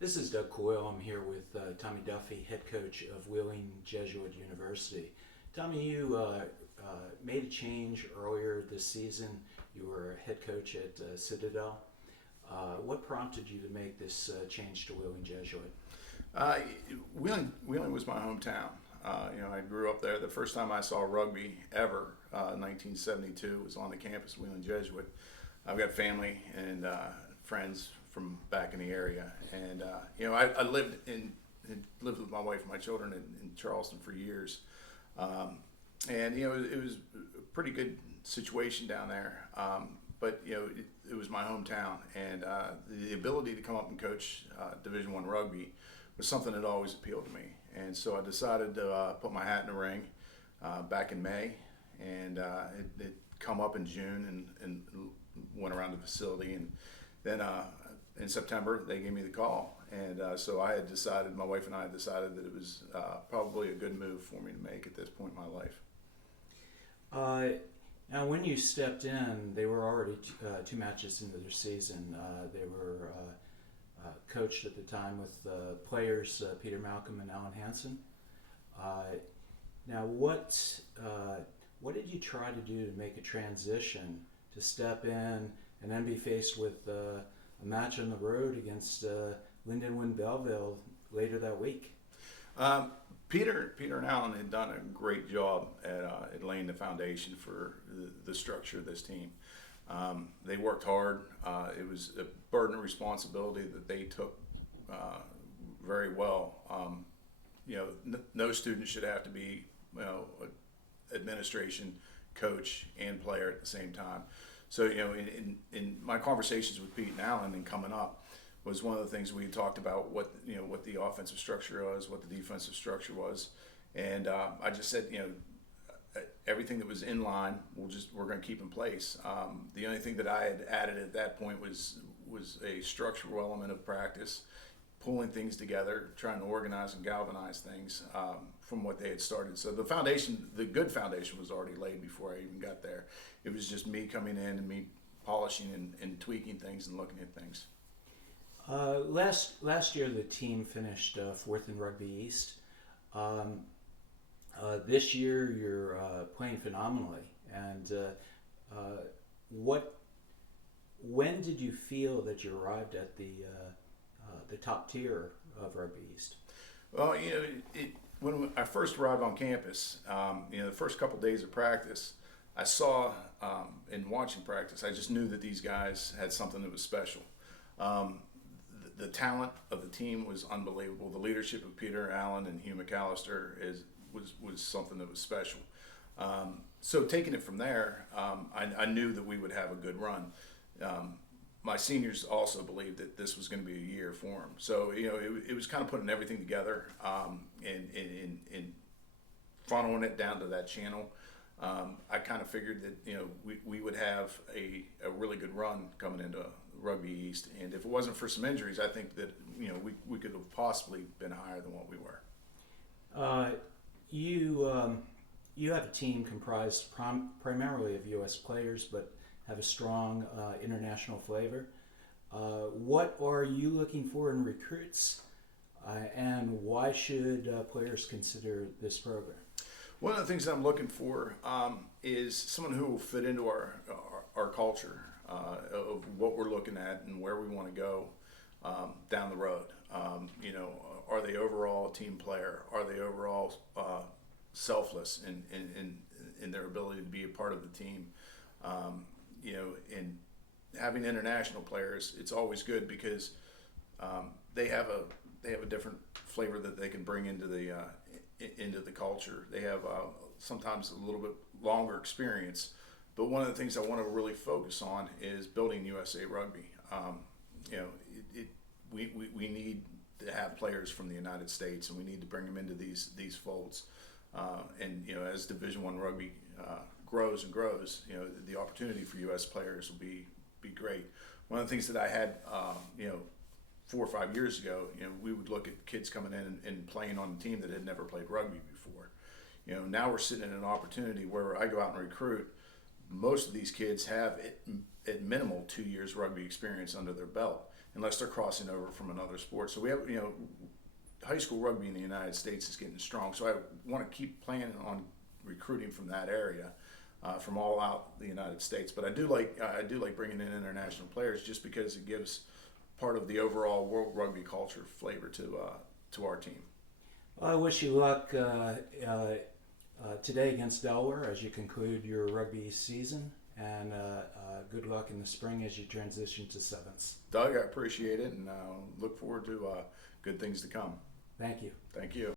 This is Doug Coyle. I'm here with Tommy Duffy, head coach of Wheeling Jesuit University. Tommy, you made a change earlier this season. You were head coach at Citadel. What prompted you to make this change to Wheeling Jesuit? Uh, Wheeling was my hometown. I grew up there. The first time I saw rugby ever, 1972, was on the campus of Wheeling Jesuit. I've got family and friends from back in the area, and I lived with my wife and my children in Charleston for years, and it was a pretty good situation down there. But it was my hometown, and the ability to come up and coach Division I rugby was something that always appealed to me. And so I decided to put my hat in the ring back in May, and it come up in June and went around the facility, and then in September they gave me the call, and so I had decided, my wife and I had decided that it was probably a good move for me to make at this point in my life. Now, when you stepped in, they were already two matches into their season. They were coached at the time with players Peter Malcolm and Alan Hansen. Now, what did you try to do to make a transition to step in and then be faced with a match on the road against Lindenwood Belleville later that week? Peter and Alan had done a great job at laying the foundation for the structure of this team. They worked hard. It was a burden of responsibility that they took very well. No student should have to be, administration, coach, and player at the same time. So, in my conversations with Pete and Alan and coming up, was one of the things we talked about what the offensive structure was, what the defensive structure was, and I just said, everything that was in line, we're going to keep in place. The only thing that I had added at that point was a structural element of practice, pulling things together, trying to organize and galvanize things from what they had started. So the foundation, the good foundation, was already laid before I even got there. It was just me coming in and me polishing and tweaking things and looking at things. Last year, the team finished fourth in Rugby East. This year, you're playing phenomenally. And when did you feel that you arrived at the top tier of Rugby East? Well, when I first arrived on campus, the first couple days of practice, I saw in watching practice, I just knew that these guys had something that was special. The talent of the team was unbelievable. The leadership of Peter Allen and Hugh McAllister was something that was special. So taking it from there, I knew that we would have a good run. My seniors also believed that this was going to be a year for them. So it was kind of putting everything together and funneling it down to that channel. I kind of figured that we would have a really good run coming into Rugby East, and if it wasn't for some injuries, I think that we could have possibly been higher than what we were. You have a team comprised primarily of U.S. players, but have a strong international flavor. What are you looking for in recruits, and why should players consider this program? One of the things that I'm looking for is someone who will fit into our culture of what we're looking at and where we want to go down the road. Are they overall a team player? Are they overall selfless in their ability to be a part of the team? And having international players, it's always good because they have a different flavor that they can bring into the culture. They have sometimes a little bit longer experience, but one of the things I want to really focus on is building USA Rugby. We need to have players from the United States, and we need to bring them into these folds. And as Division I Rugby grows and grows, the opportunity for U.S. players will be great. One of the things that I had, 4 or 5 years ago, we would look at kids coming in and playing on a team that had never played rugby before. Now we're sitting in an opportunity where I go out and recruit. Most of these kids have at minimal 2 years rugby experience under their belt, unless they're crossing over from another sport. So we have, high school rugby in the United States is getting strong. So I want to keep planning on recruiting from that area, from all out the United States. But I do like bringing in international players just because it gives part of the overall world rugby culture flavor to our team. Well, I wish you luck today against Delaware as you conclude your rugby season, and good luck in the spring as you transition to sevens. Doug, I appreciate it, and look forward to good things to come. Thank you. Thank you.